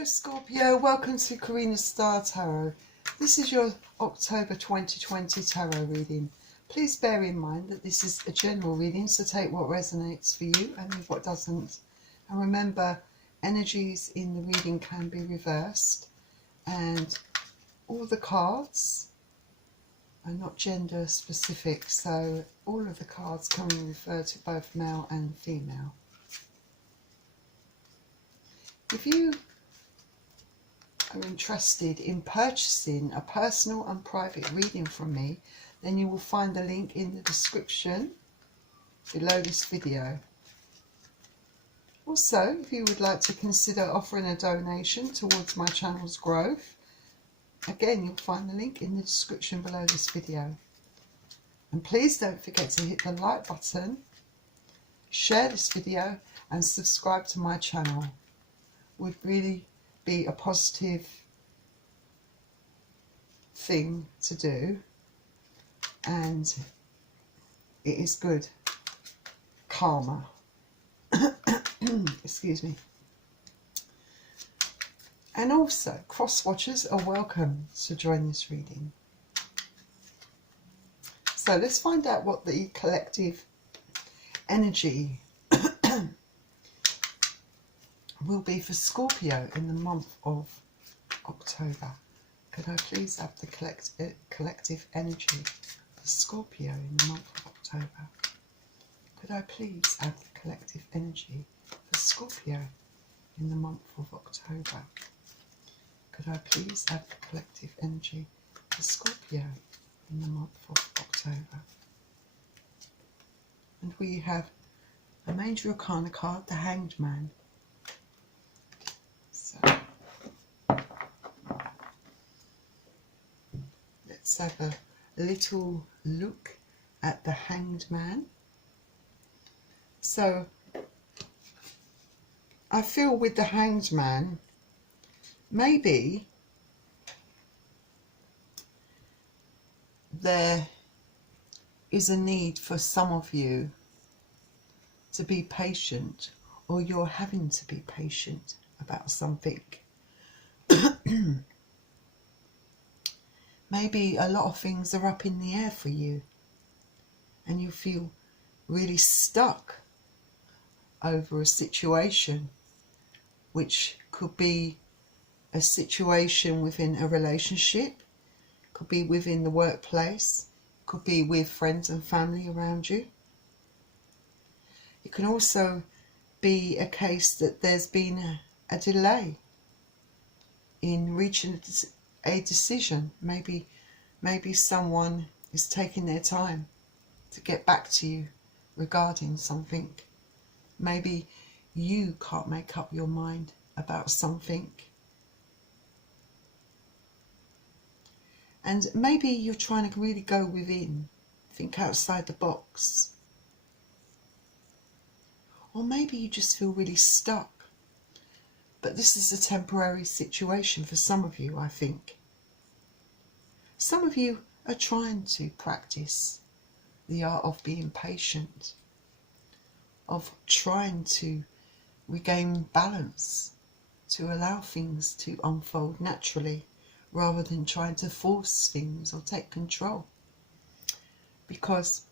Hello Scorpio, welcome to Karina Star Tarot. This is your October 2020 tarot reading. Please bear in mind that this is a general reading, so take what resonates for you and leave what doesn't. And remember, energies in the reading can be reversed, and all the cards are not gender specific, so all of the cards can refer to both male and female. If you are interested in purchasing a personal and private reading from me, then you will find the link in the description below this video. Also, if you would like to consider offering a donation towards my channel's growth, again you'll find the link in the description below this video. And please don't forget to hit the like button, share this video and subscribe to my channel. Would really be a positive thing to do, and it is good karma. Excuse me. And also, cross watchers are welcome to join this reading. So let's find out what the collective energy will be for Scorpio in the month of October. Could I please have the collective energy for Scorpio in the month of October? Could I please have the collective energy for Scorpio in the month of October? Could I please have the collective energy for Scorpio in the month of October? And we have a Major Arcana card, the Hanged Man. So let's have a little look at the Hanged Man. So I feel with the Hanged Man, maybe there is a need for some of you to be patient, or you're having to be patient about something. Maybe a lot of things are up in the air for you and you feel really stuck over a situation, which could be a situation within a relationship, could be within the workplace, could be with friends and family around you. It can also be a case that there's been a delay in reaching a decision. Maybe someone is taking their time to get back to you regarding something. Maybe you can't make up your mind about something. And maybe you're trying to really go within, think outside the box. Or maybe you just feel really stuck. But this is a temporary situation for some of you, I think. Some of you are trying to practice the art of being patient, of trying to regain balance, to allow things to unfold naturally, rather than trying to force things or take control. Because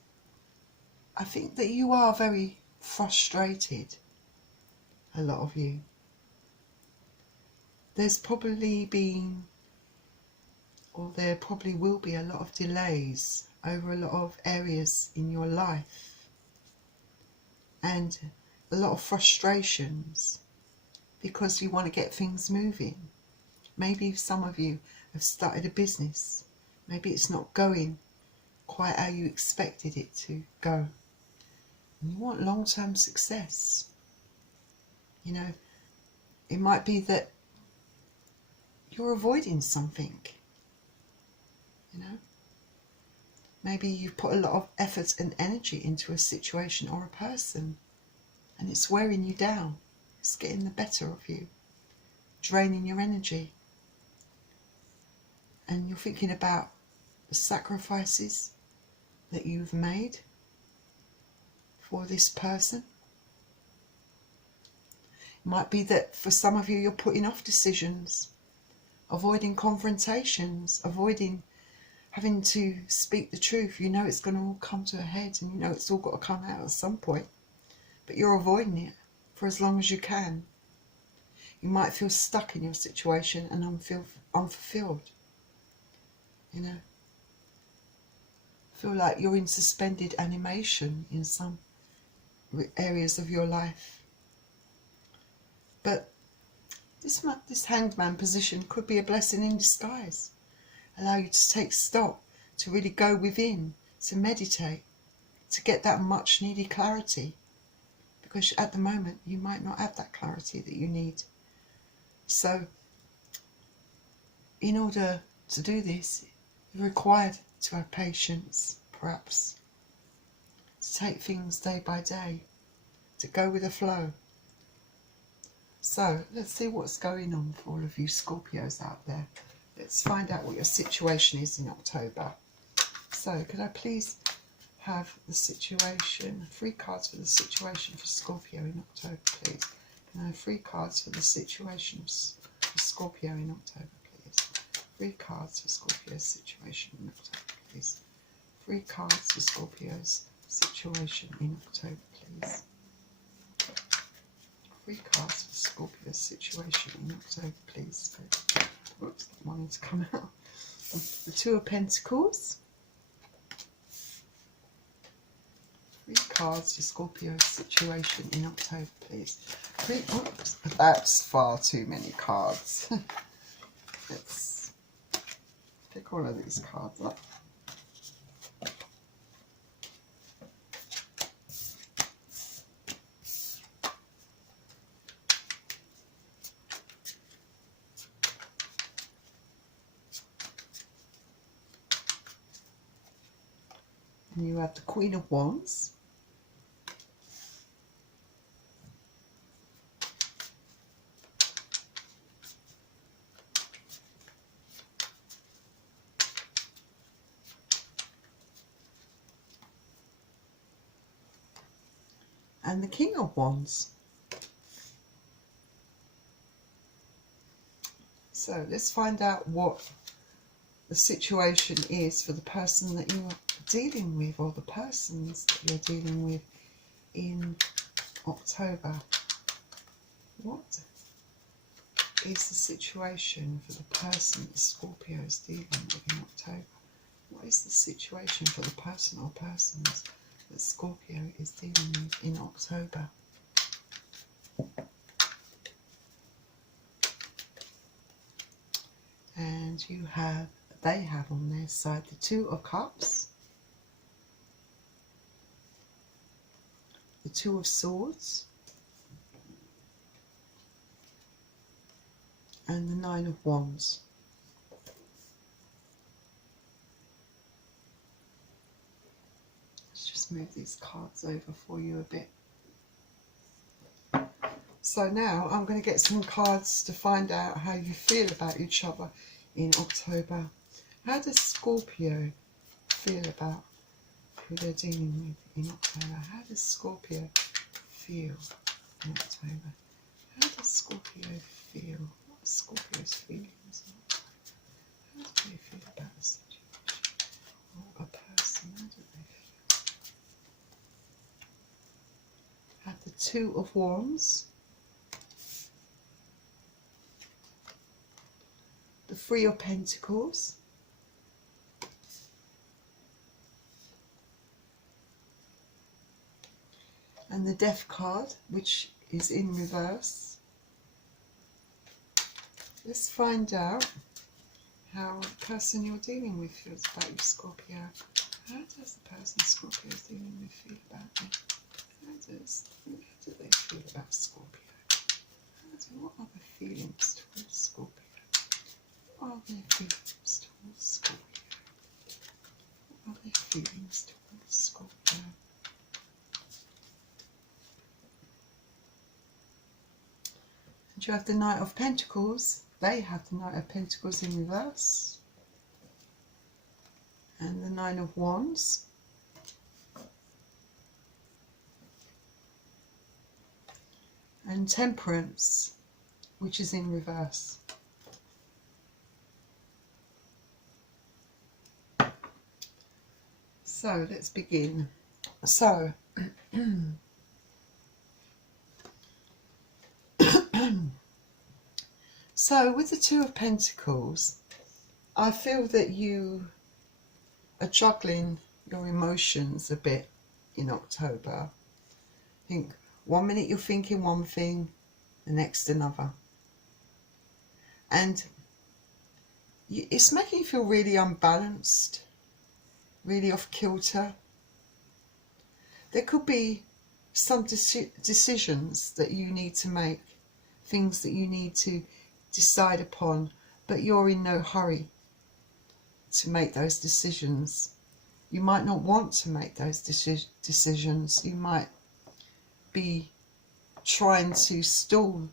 I think that you are very frustrated, a lot of you. There's probably been, or there probably will be, a lot of delays over a lot of areas in your life, and a lot of frustrations because you want to get things moving. Maybe some of you have started a business, maybe it's not going quite how you expected it to go, and you want long-term success. You know, it might be that you're avoiding something, you know. Maybe you've put a lot of effort and energy into a situation or a person, and it's wearing you down. It's getting the better of you, draining your energy. And you're thinking about the sacrifices that you've made for this person. Might be that for some of you, you're putting off decisions, avoiding confrontations, avoiding having to speak the truth. You know it's going to all come to a head, and you know it's all got to come out at some point, but you're avoiding it for as long as you can. You might feel stuck in your situation and unfulfilled. You know, feel like you're in suspended animation in some areas of your life. But this hangman position could be a blessing in disguise. Allow you to take stock, to really go within, to meditate, to get that much needed clarity. Because at the moment you might not have that clarity that you need. So in order to do this, you're required to have patience, perhaps, to take things day by day, to go with the flow. So let's see what's going on for all of you Scorpios out there. Let's find out what your situation is in October. So could I please have the situation, 3 cards for the situation for Scorpio in October, please? Can I have 3 cards for the situation for Scorpio in October, please? 3 cards for Scorpio's situation in October, please. 3 cards for Scorpio's situation in October, please. 3 cards for Scorpio's situation in October, please. Whoops, not wanting to come out. The 2 of Pentacles. 3 cards for Scorpio's situation in October, please. Oops, that's far too many cards. Let's pick all of these cards up. And you have the Queen of Wands. And the King of Wands. So let's find out what the situation is for the person that you're dealing with, or the persons that you're dealing with in October. What is the situation for the person that Scorpio is dealing with in October? What is the situation for the person or persons that Scorpio is dealing with in October? And they have on their side the 2 of Cups, the 2 of Swords, and the 9 of Wands. Let's just move these cards over for you a bit. So now I'm going to get some cards to find out how you feel about each other in October. How does Scorpio feel about who they're dealing with in October? How does Scorpio feel in October? How does Scorpio feel? What are Scorpio's feelings in October? How do they feel about the situation? Or a person, how do they feel? Have the 2 of Wands, the 3 of Pentacles, and the Death card, which is in reverse. Let's find out how the person you're dealing with feels about you, Scorpio. How does the person Scorpio is dealing with feel about them? How do they feel about Scorpio? What are the feelings towards Scorpio? What are their feelings towards Scorpio? What are their feelings towards Scorpio? And you have the Knight of Pentacles. They have the Knight of Pentacles in reverse. And the 9 of Wands. And and Temperance, which is in reverse. So let's begin. So so with the Two of Pentacles, I feel that you are juggling your emotions a bit in October. I think 1 minute you're thinking one thing, the next another. And it's making you feel really unbalanced, really off kilter. There could be some decisions that you need to make, things that you need to decide upon, but you're in no hurry to make those decisions. You might not want to make those decisions. You might be trying to stall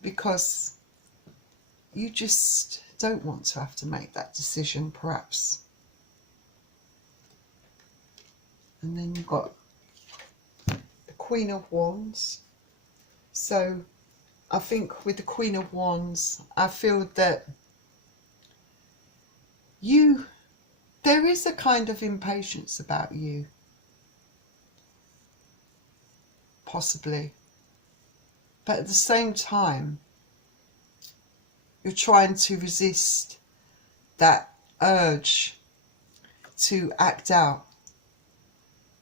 because you just don't want to have to make that decision, perhaps. And then you've got the Queen of Wands. So I think with the Queen of Wands, I feel that there is a kind of impatience about you, possibly. But at the same time, you're trying to resist that urge to act out,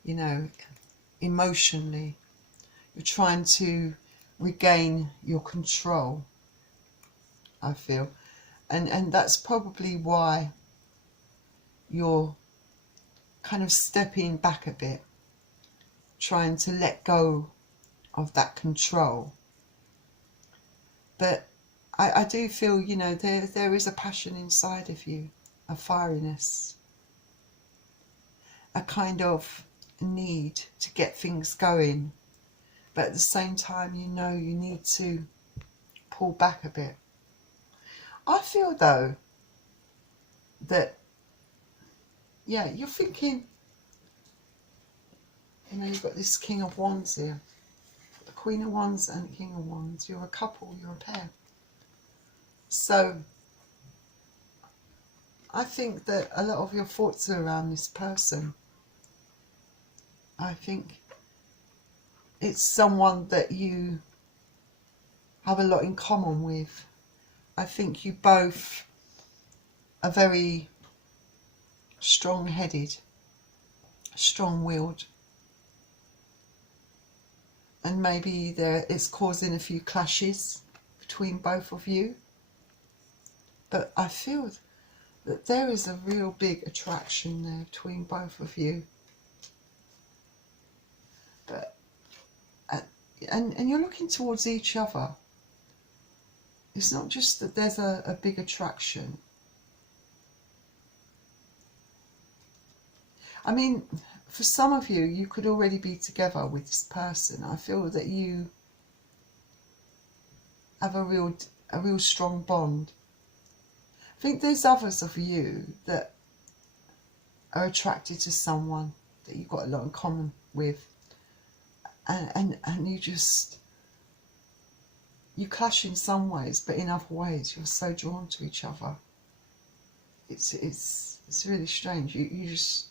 you know, emotionally. You're trying to regain your control, I feel. And that's probably why you're kind of stepping back a bit, trying to let go of that control. But I do feel, you know, there is a passion inside of you, a fieriness, a kind of need to get things going. But at the same time, you know, you need to pull back a bit. I feel, though, that, yeah, you're thinking, you know, you've got this King of Wands here, the Queen of Wands and the King of Wands. You're a couple, you're a pair. So I think that a lot of your thoughts are around this person. I think it's someone that you have a lot in common with. I think you both are very strong-headed, strong-willed, and maybe it's causing a few clashes between both of you. But I feel that there is a real big attraction there between both of you. But and you're looking towards each other. It's not just that there's a big attraction. I mean, for some of you, you could already be together with this person. I feel that you have a real strong bond. I think there's others of you that are attracted to someone that you've got a lot in common with, and you clash in some ways, but in other ways you're so drawn to each other. It's really strange. You just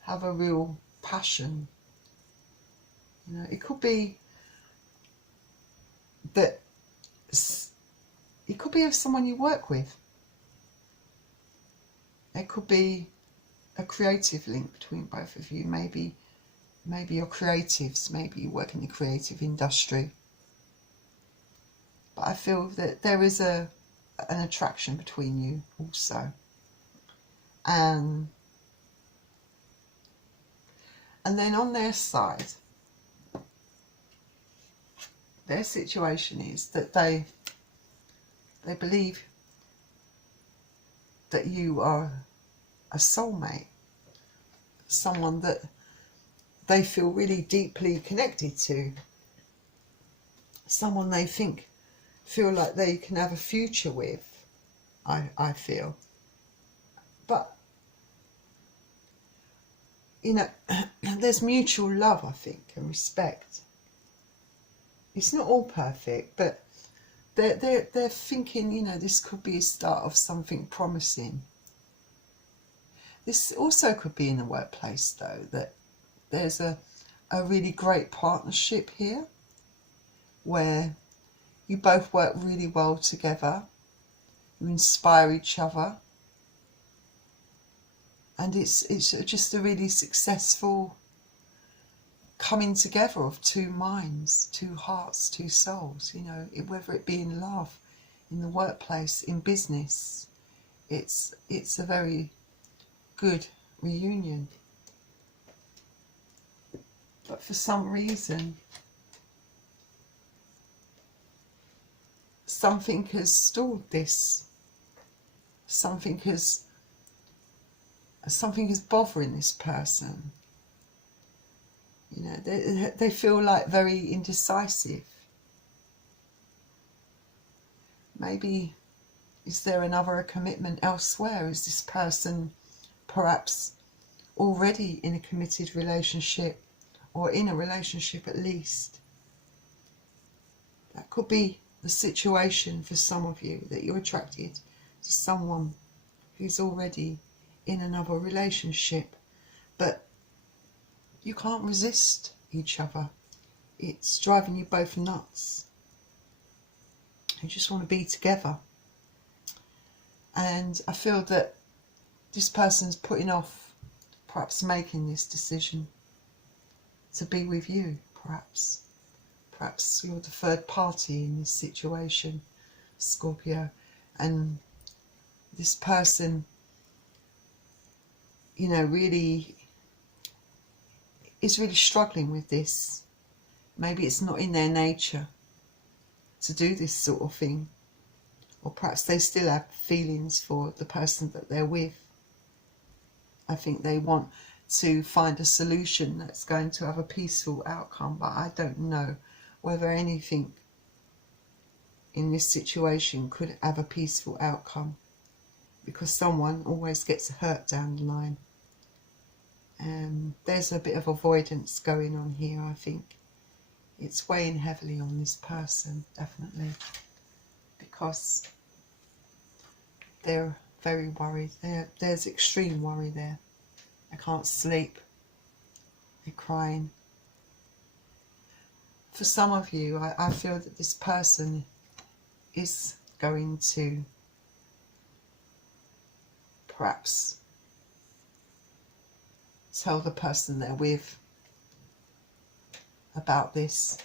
have a real passion. You know, it could be that it could be of someone you work with. It could be a creative link between both of you. Maybe you're creatives. Maybe you work in the creative industry. But I feel that there is an attraction between you also. And then on their side, their situation is that they believe that you are a soulmate, someone that they feel really deeply connected to, someone they feel like they can have a future with, I feel. But, you know, there's mutual love, I think, and respect. it's not all perfect, but they're thinking, you know, this could be a start of something promising. This also could be in the workplace, though, that there's a really great partnership here where you both work really well together, you inspire each other, and it's just a really successful coming together of two minds, two hearts, two souls, you know, whether it be in love, in the workplace, in business. It's a very good reunion. But for some reason, something has stalled this. Something is bothering this person. You know, they feel like very indecisive. Maybe, is there another commitment elsewhere? Is this person perhaps already in a committed relationship, or in a relationship at least? That could be the situation for some of you, that you're attracted to someone who's already in another relationship, but you can't resist each other. It's driving you both nuts. You just want to be together. And I feel that this person's putting off perhaps making this decision to be with you, perhaps. Perhaps you're the third party in this situation, Scorpio, and this person, you know, really is really struggling with this. Maybe it's not in their nature to do this sort of thing, or perhaps they still have feelings for the person that they're with. I think they want to find a solution that's going to have a peaceful outcome, but I don't know whether anything in this situation could have a peaceful outcome, because someone always gets hurt down the line. There's a bit of avoidance going on here, I think. It's weighing heavily on this person, definitely, because they're very worried. There's extreme worry there. They can't sleep. They're crying. For some of you, I feel that this person is going to perhaps tell the person they're with about this.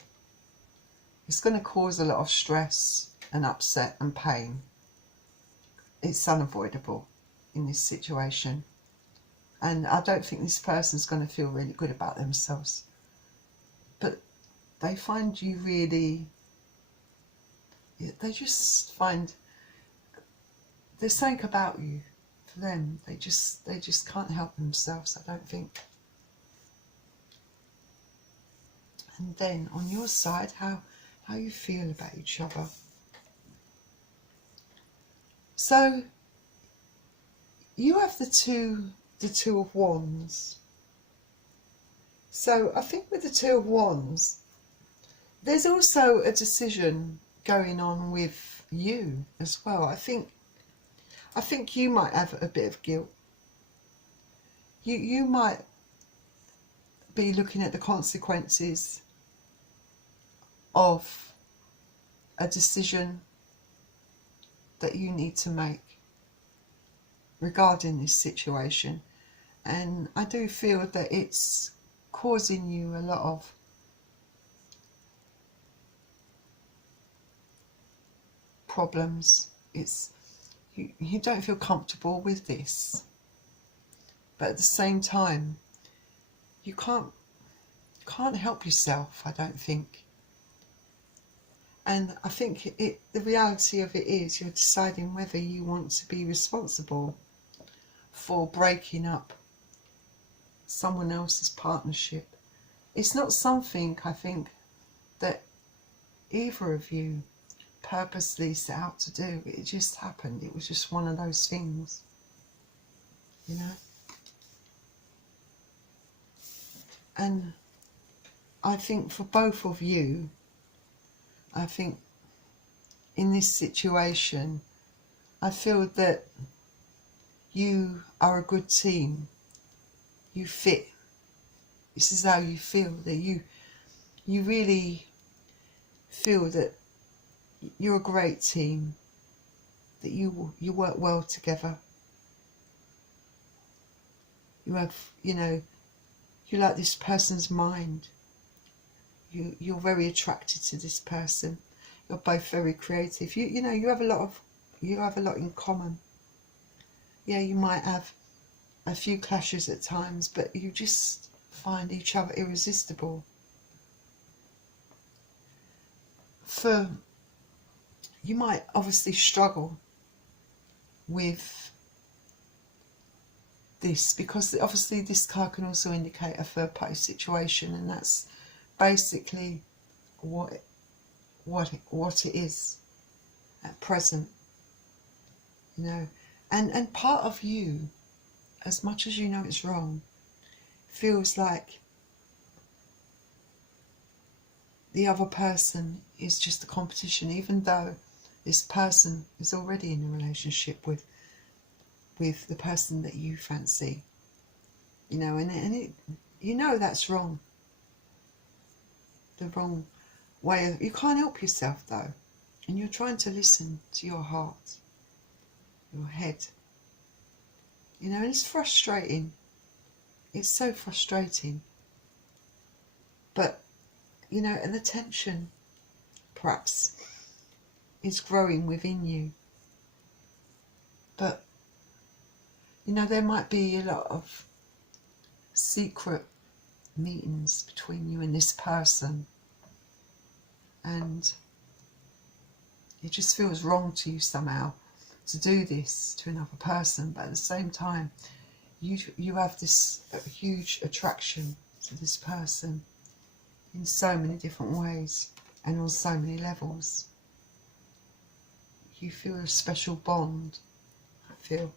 It's going to cause a lot of stress and upset and pain. It's unavoidable in this situation. And I don't think this person's going to feel really good about themselves. But they find you really, they just find there's something about you for them. They just can't help themselves, I don't think. And then on your side, how you feel about each other. So you have the two of wands. So I think with the two of wands, there's also a decision going on with you as well. I think you might have a bit of guilt. You might be looking at the consequences of a decision that you need to make regarding this situation, and I do feel that it's causing you a lot of problems. It's you don't feel comfortable with this, but at the same time you can't help yourself, I don't think. And I think the reality of it is you're deciding whether you want to be responsible for breaking up someone else's partnership. It's not something, I think, that either of you purposely set out to do. It just happened. It was just one of those things, you know. And I think for both of you, I think in this situation, I feel that you are a good team. You fit. This is how you feel, that you really feel that you're a great team, that you work well together. You have, you know, you like this person's mind. You're very attracted to this person. You're both very creative. You know, you have a lot in common. Yeah, you might have a few clashes at times, but you just find each other irresistible. You might obviously struggle with this, because obviously this card can also indicate a third party situation, and that's basically what it is at present, you know. And part of you, as much as you know it's wrong, feels like the other person is just a competition, even though this person is already in a relationship with the person that you fancy, you know. And you know that's wrong, the wrong way of, you can't help yourself though, and you're trying to listen to your heart, your head, you know. And it's frustrating, it's so frustrating, but you know, and the tension perhaps is growing within you. But you know, there might be a lot of secret meetings between you and this person, and it just feels wrong to you somehow to do this to another person. But at the same time, you have this huge attraction to this person in so many different ways and on so many levels. You feel a special bond, I feel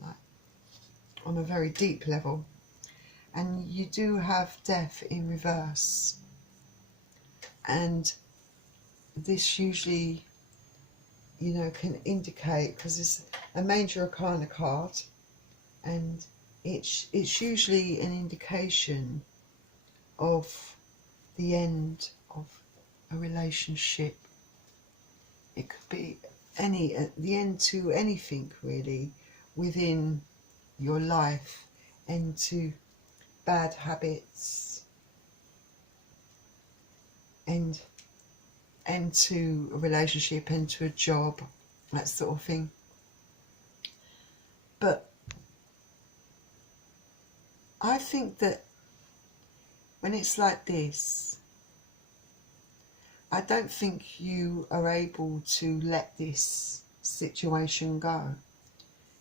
like, on a very deep level. And you do have death in reverse, and this usually, you know, can indicate, because it's a major arcana card, and it's usually an indication of the end of a relationship. It could be the end to anything really within your life, end to bad habits, end to a relationship, end to a job, that sort of thing. But I think that when it's like this, I don't think you are able to let this situation go,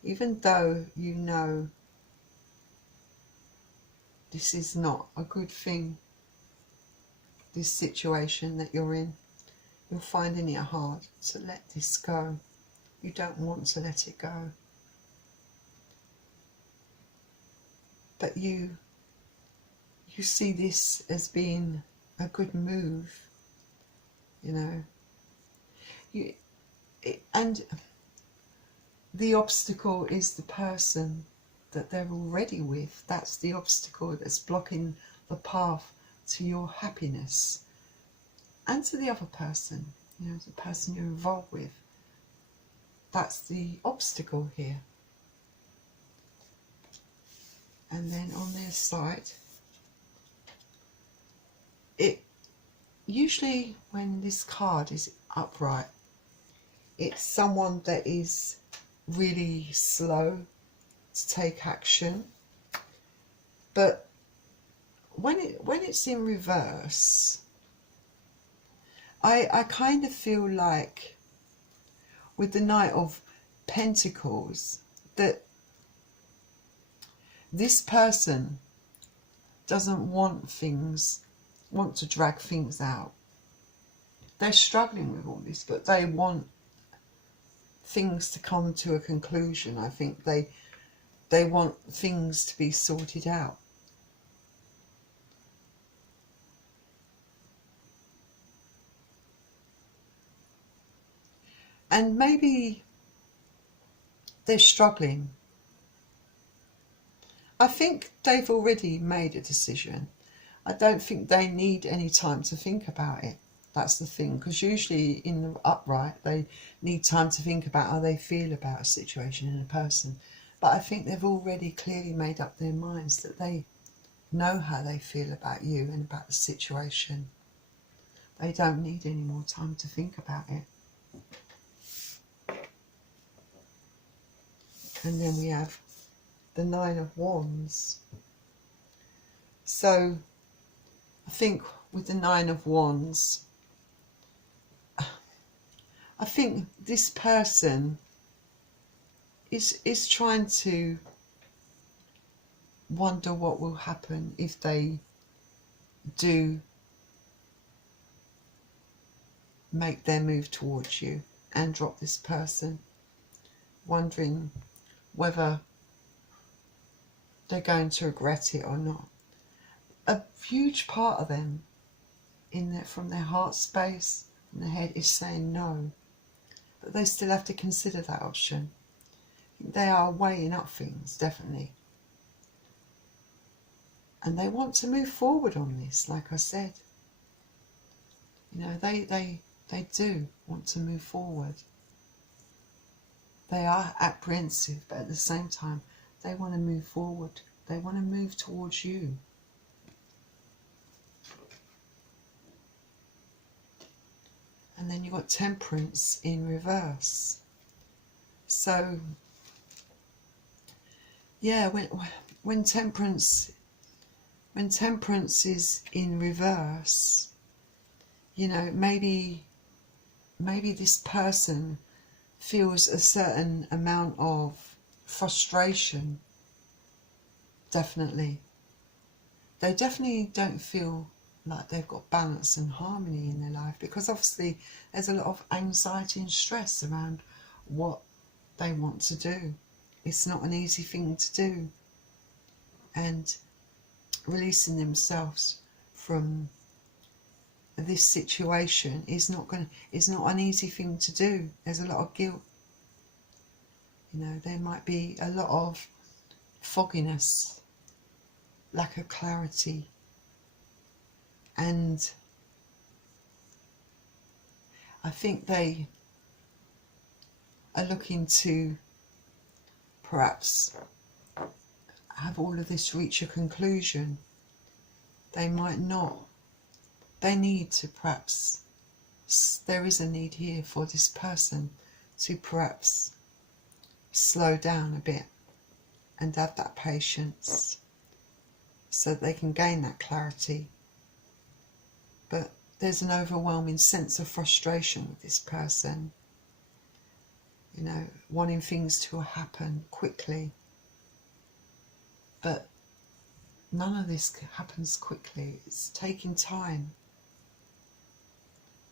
even though you know this is not a good thing, this situation that you're in. You're finding it hard to let this go. You don't want to let it go. But you see this as being a good move, you know. And the obstacle is the person that they're already with. That's the obstacle that's blocking the path to your happiness and to the other person, you know, the person you're involved with. That's the obstacle here. And then on their side, it usually, when this card is upright, it's someone that is really slow to take action. But when it's in reverse, I kind of feel like with the Knight of Pentacles that this person doesn't want to drag things out. They're struggling with all this, but they want things to come to a conclusion. I think they want things to be sorted out. And maybe they're struggling. I think they've already made a decision. I don't think they need any time to think about it. That's the thing, because usually in the upright they need time to think about how they feel about a situation and a person. But I think they've already clearly made up their minds that they know how they feel about you and about the situation. They don't need any more time to think about it. And then we have the Nine of Wands. So I think with the Nine of Wands, I think this person is trying to wonder what will happen if they do make their move towards you and drop this person, wondering whether they're going to regret it or not. A huge part of them from their heart space and their head is saying no, but they still have to consider that option. They are weighing up things, definitely, and they want to move forward on this. Like I said, you know, they do want to move forward. They are apprehensive, but at the same time they want to move forward. They want to move towards you. And then you've got Temperance in reverse. So yeah, when Temperance is in reverse, you know, maybe this person feels a certain amount of frustration. Definitely. They definitely don't feel like they've got balance and harmony in their life, because obviously there's a lot of anxiety and stress around what they want to do. It's not an easy thing to do, and releasing themselves from this situation is not an easy thing to do. There's a lot of guilt. You know, there might be a lot of fogginess, lack of clarity, and I think they are looking to perhaps have all of this reach a conclusion. They might not. They need to perhaps, there is a need here for this person to perhaps slow down a bit and have that patience so that they can gain that clarity. But there's an overwhelming sense of frustration with this person, you know, wanting things to happen quickly. But none of this happens quickly. It's taking time,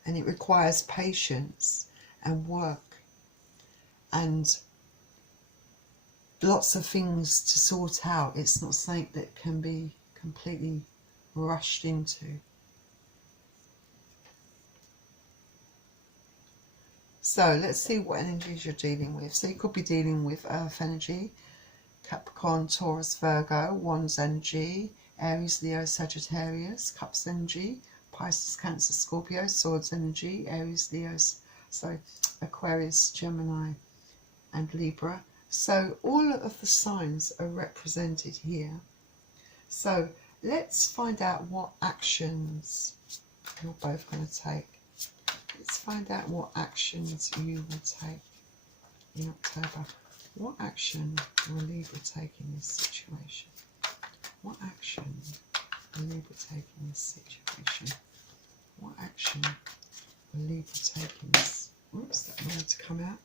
and it requires patience and work and lots of things to sort out. It's not something that can be completely rushed into. So let's see what energies you're dealing with. So you could be dealing with Earth energy, Capricorn, Taurus, Virgo, Wands energy, Aries, Leo, Sagittarius, Cups energy, Pisces, Cancer, Scorpio, Swords energy, Aries, Leo, Aquarius, Gemini and Libra. So all of the signs are represented here. So let's find out what actions you're both going to take. Let's find out what actions you will take in October. What action will Libra take in this situation? What action will Libra take in this situation? What action will Libra take in this? Oops, that wanted to come out.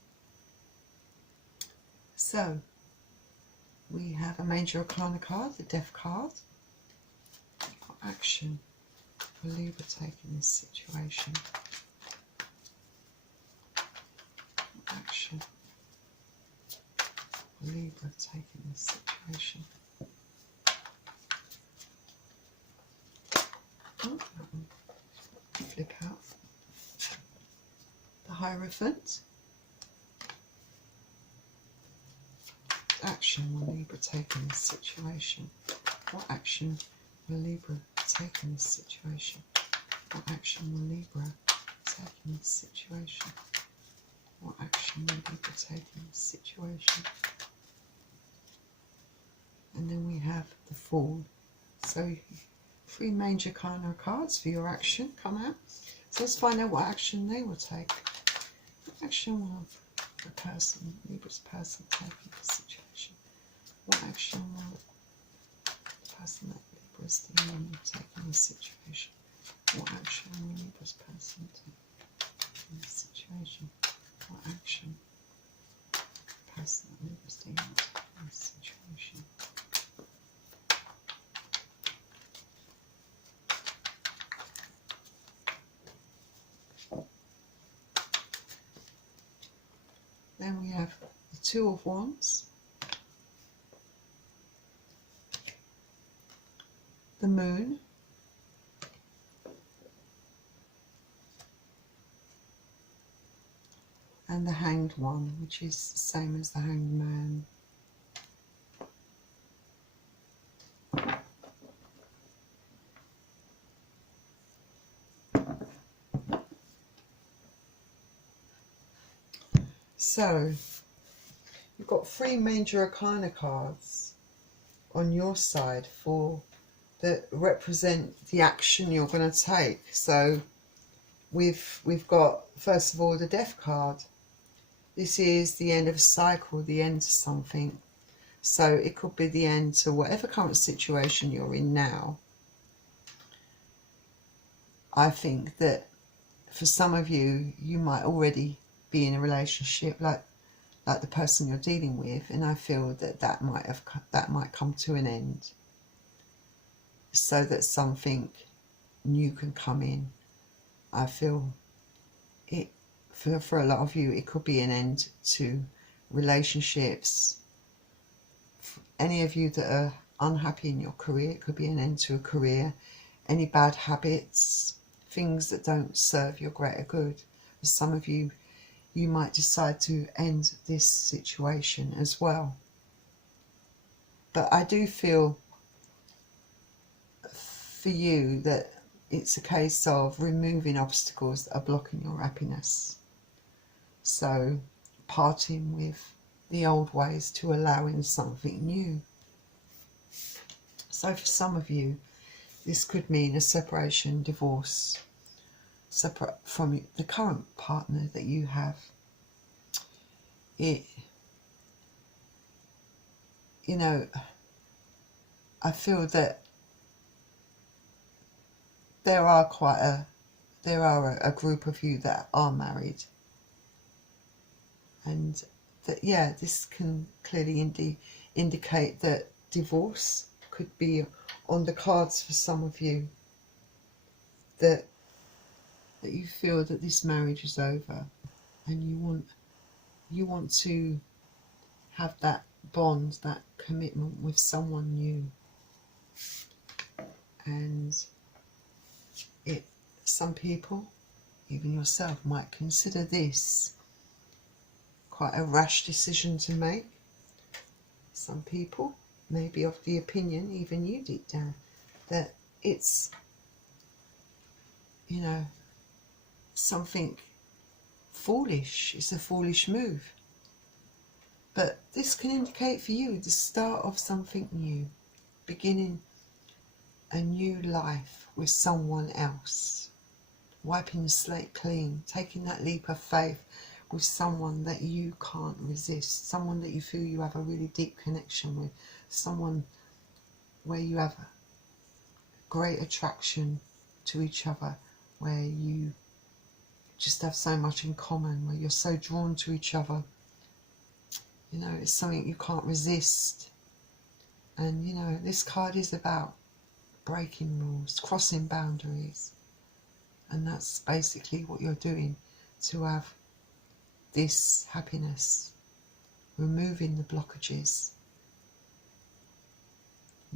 So, we have a Major Arcana card, the Death card. What action will Libra take in this situation? What action will Libra take in this situation? Oh, that one flip out. The Hierophant. action will Libra take in this situation? What action will Libra take in this situation? What action will Libra take in this situation? What action will Libra take in this situation? And then we have the Fool. So 3 major kind of cards for your action come out. So let's find out what action they will take. What action will the person, Libra's person, take in this situation? What action will the person that Libra's dealing with take in this situation? What action will Libra's person take in this situation? What action will the person that Libra's dealing with take in this situation? Then we have the 2 of Wands, the Moon, and the Hanged One, which is the same as the Hanged Man. So, you've got 3 major arcana cards on your side that represent the action you're going to take. So, we've got, first of all, the Death card. This is the end of a cycle, the end to something. So, it could be the end to whatever current situation you're in now. I think that for some of you, you might already be in a relationship like the person you're dealing with, and I feel that might come to an end, so that something new can come in. I feel it for a lot of you, it could be an end to relationships. For any of you that are unhappy in your career, it could be an end to a career. Any bad habits, things that don't serve your greater good. For some of you, you might decide to end this situation as well. But I do feel for you that it's a case of removing obstacles that are blocking your happiness. So parting with the old ways to allow in something new. So for some of you, this could mean a separation, divorce, separate from the current partner that you have. I feel that there are a group of you that are married, and that, yeah, this can clearly indicate that divorce could be on the cards for some of you, that you feel that this marriage is over and you want to have that bond, that commitment with someone new. And some people, even yourself, might consider this quite a rash decision to make. Some people may be of the opinion, even you deep down, that it's, something foolish. It's a foolish move. But this can indicate for you the start of something new, beginning a new life with someone else, wiping the slate clean, taking that leap of faith with someone that you can't resist, someone that you feel you have a really deep connection with, someone where you have a great attraction to each other, where you just have so much in common, where you're so drawn to each other. It's something you can't resist. And this card is about breaking rules, crossing boundaries, and that's basically what you're doing to have this happiness, removing the blockages.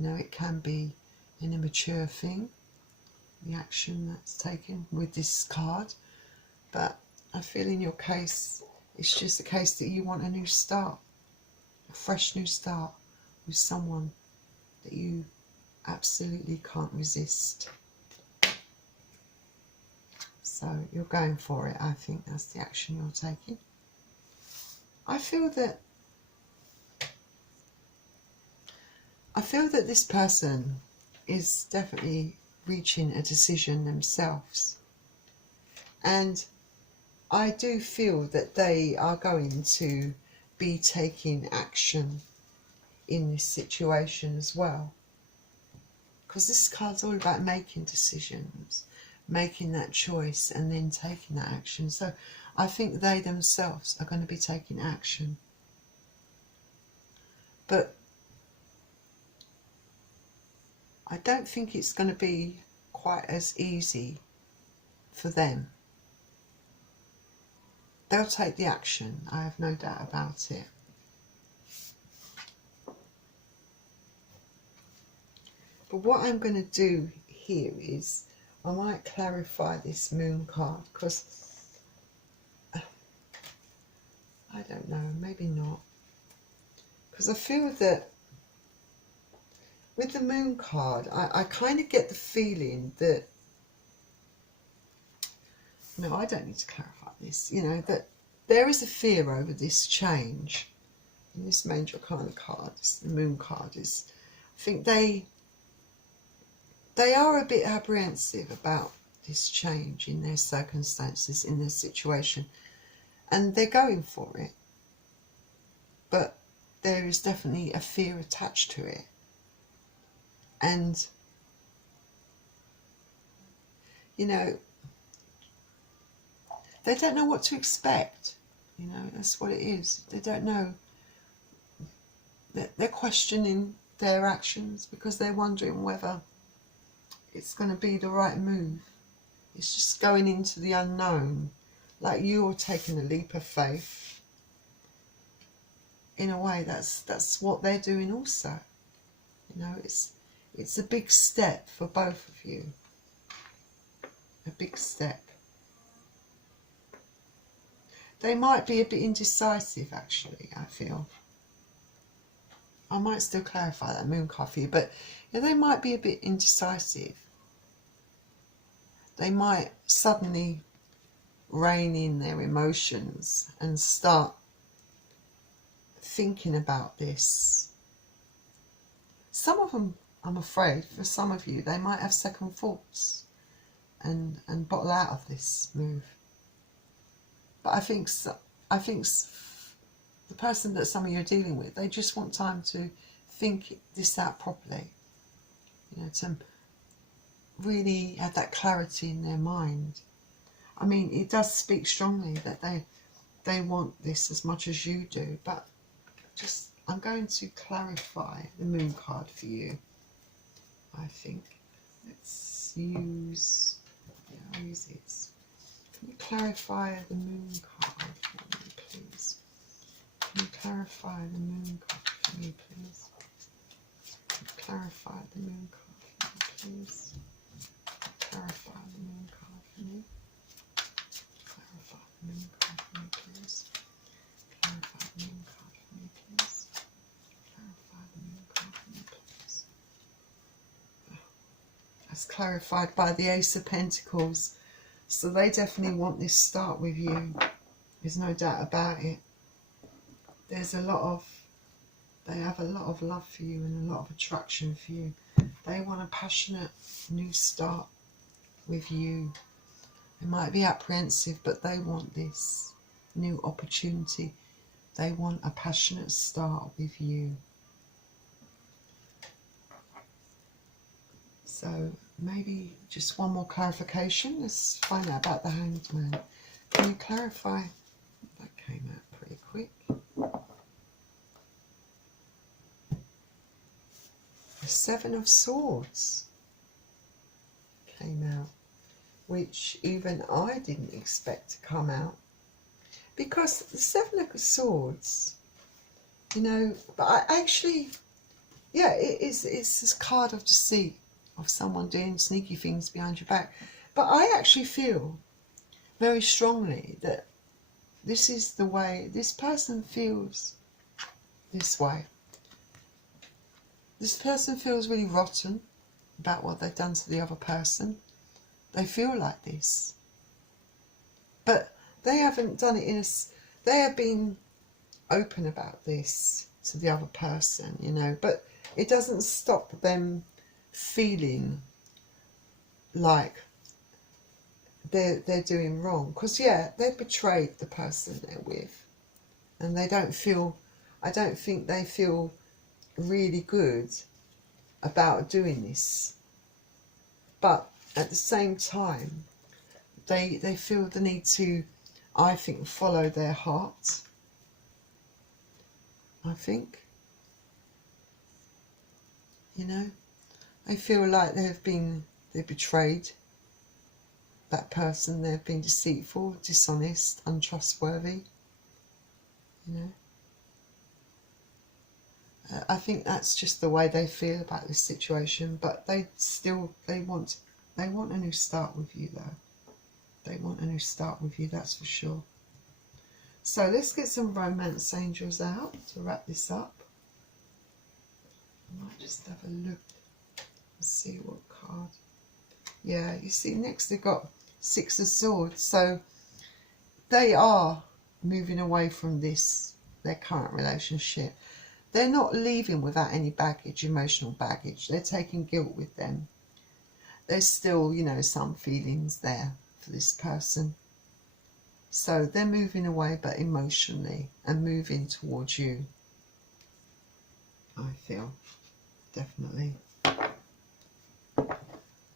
It can be an immature thing, the action that's taken with this card, but I feel in your case it's just a case that you want a new start, a fresh new start with someone that you absolutely can't resist. So you're going for it. I think that's the action you're taking. I feel that this person is definitely reaching a decision themselves, and I do feel that they are going to be taking action in this situation as well, because this card's all about making decisions, making that choice and then taking that action. So I think they themselves are going to be taking action, but I don't think it's going to be quite as easy for them. They'll take the action, I have no doubt about it. But what I'm going to do here is I might clarify this moon card, because I don't know, maybe not. Because I feel that with the moon card, I kind of get the feeling that, no, I don't need to clarify this, you know, that there is a fear over this change. In this Major Arcana card, the moon card, is, I think they are a bit apprehensive about this change in their circumstances, in their situation, and they're going for it. But there is definitely a fear attached to it. And, you know, they don't know what to expect. You know, that's what it is. They don't know. They're questioning their actions because they're wondering whether it's going to be the right move. It's just going into the unknown. Like you're taking a leap of faith. In a way, that's what they're doing also. You know, it's a big step for both of you. A big step. They might be a bit indecisive, actually, I feel. I might still clarify that moon card for you, but yeah, they might be a bit indecisive. They might suddenly rein in their emotions and start thinking about this. Some of them, I'm afraid, for some of you, they might have second thoughts and bottle out of this move. But I think the person that some of you are dealing with, they just want time to think this out properly. You know, to really have that clarity in their mind. I mean, it does speak strongly that they want this as much as you do, but I'm going to clarify the moon card for you, I think. Let's use, yeah, I'll use it. Can you clarify the moon card for me, please? Can you clarify the moon card for me, please? Can you clarify the moon card for me, please? Clarify the moon card for me. Clarify the moon card for me, please. Clarify the moon card for me, please. Clarify the moon card for me, please. That's clarified by the Ace of Pentacles. So they definitely want this start with you. There's no doubt about it. They have a lot of love for you and a lot of attraction for you. They want a passionate new start with you. They might be apprehensive, but they want this new opportunity. They want a passionate start with you. So maybe just one more clarification. Let's find out about the Hanged Man. Can you clarify? That came out pretty quick. The Seven of Swords came out, which even I didn't expect to come out. Because the Seven of Swords, you know, but I actually, yeah, it's this card of deceit, of someone doing sneaky things behind your back. But I actually feel very strongly that this is the way this person feels this way. This person feels really rotten about what they've done to the other person. They feel like this. But they haven't done it in a... They have been open about this to the other person, you know, but it doesn't stop them feeling like they're doing wrong. Because, yeah, they've betrayed the person they're with. And they don't feel... I don't think they feel really good about doing this. But at the same time, they feel the need to, I think, follow their heart. I think, you know, they feel like they've betrayed that person. They've been deceitful, dishonest, untrustworthy, you know. I think that's just the way they feel about this situation. But they want a new start with you, though. They want a new start with you, that's for sure. So let's get some romance angels out to wrap this up. I might just have a look and see what card. Yeah, you see next they've got Six of Swords. So they are moving away from their current relationship. They're not leaving without any baggage, emotional baggage. They're taking guilt with them. There's still, you know, some feelings there for this person. So they're moving away, but emotionally, and moving towards you, I feel, definitely.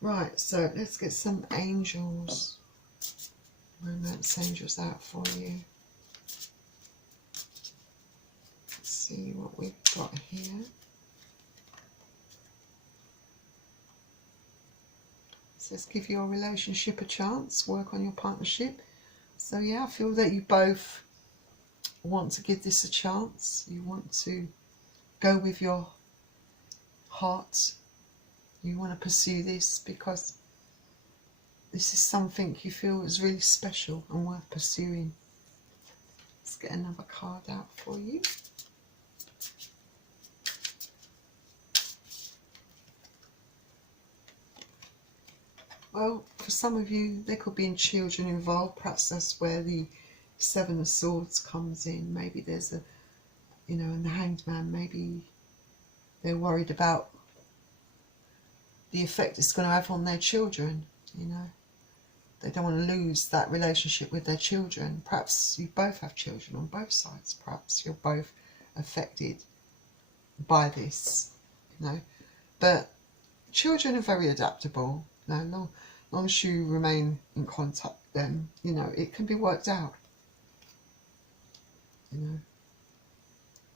Right, so let's get some angels, romance angels out for you. Let's see what we've got here. So let's give your relationship a chance, work on your partnership. So yeah, I feel that you both want to give this a chance. You want to go with your heart. You want to pursue this because this is something you feel is really special and worth pursuing. Let's get another card out for you. Well, for some of you, there could be children involved. Perhaps that's where the Seven of Swords comes in. Maybe there's a, you know, and the Hanged Man, maybe they're worried about the effect it's going to have on their children, you know. They don't want to lose that relationship with their children. Perhaps you both have children on both sides. Perhaps you're both affected by this, you know. But children are very adaptable. You know, long as you remain in contact with them, you know, it can be worked out. You know,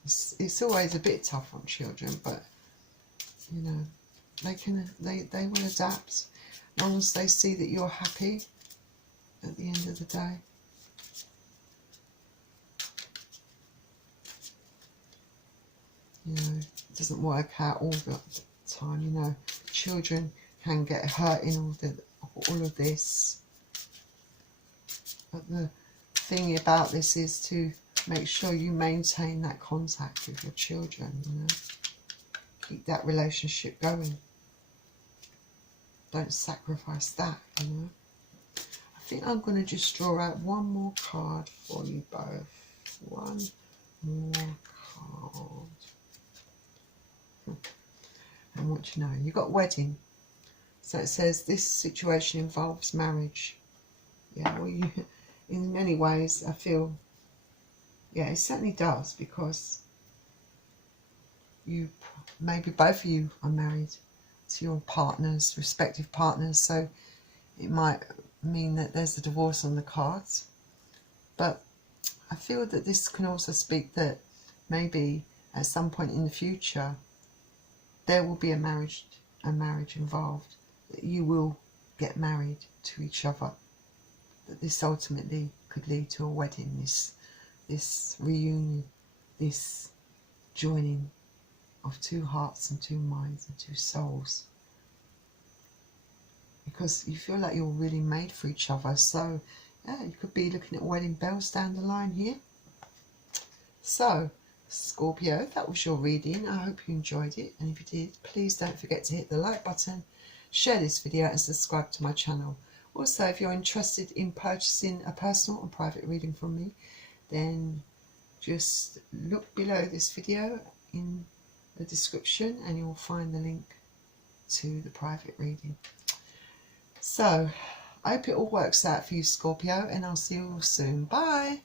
it's always a bit tough on children, but you know, they will adapt as long as they see that you're happy at the end of the day. You know, it doesn't work out all the time. You know, children can get hurt in all of this. But the thing about this is to make sure you maintain that contact with your children, you know. Keep that relationship going. Don't sacrifice that, you know. I think I'm going to just draw out one more card for you both. One more card. And what you know, you've got wedding. So it says this situation involves marriage. Yeah, well, you, in many ways, I feel, yeah, it certainly does, because maybe both of you are married to your partners, respective partners, so it might mean that there's a divorce on the cards. But I feel that this can also speak that maybe at some point in the future there will be a marriage involved, that you will get married to each other, that this ultimately could lead to a wedding, this reunion, this joining of two hearts and two minds and two souls, because you feel like you're really made for each other. So yeah, you could be looking at wedding bells down the line here. So Scorpio, that was your reading. I hope you enjoyed it, and if you did, please don't forget to hit the like button, share this video and subscribe to my channel. Also, if you're interested in purchasing a personal and private reading from me, then just look below this video in the description and you'll find the link to the private reading. So I hope it all works out for you, Scorpio, and I'll see you all soon. Bye.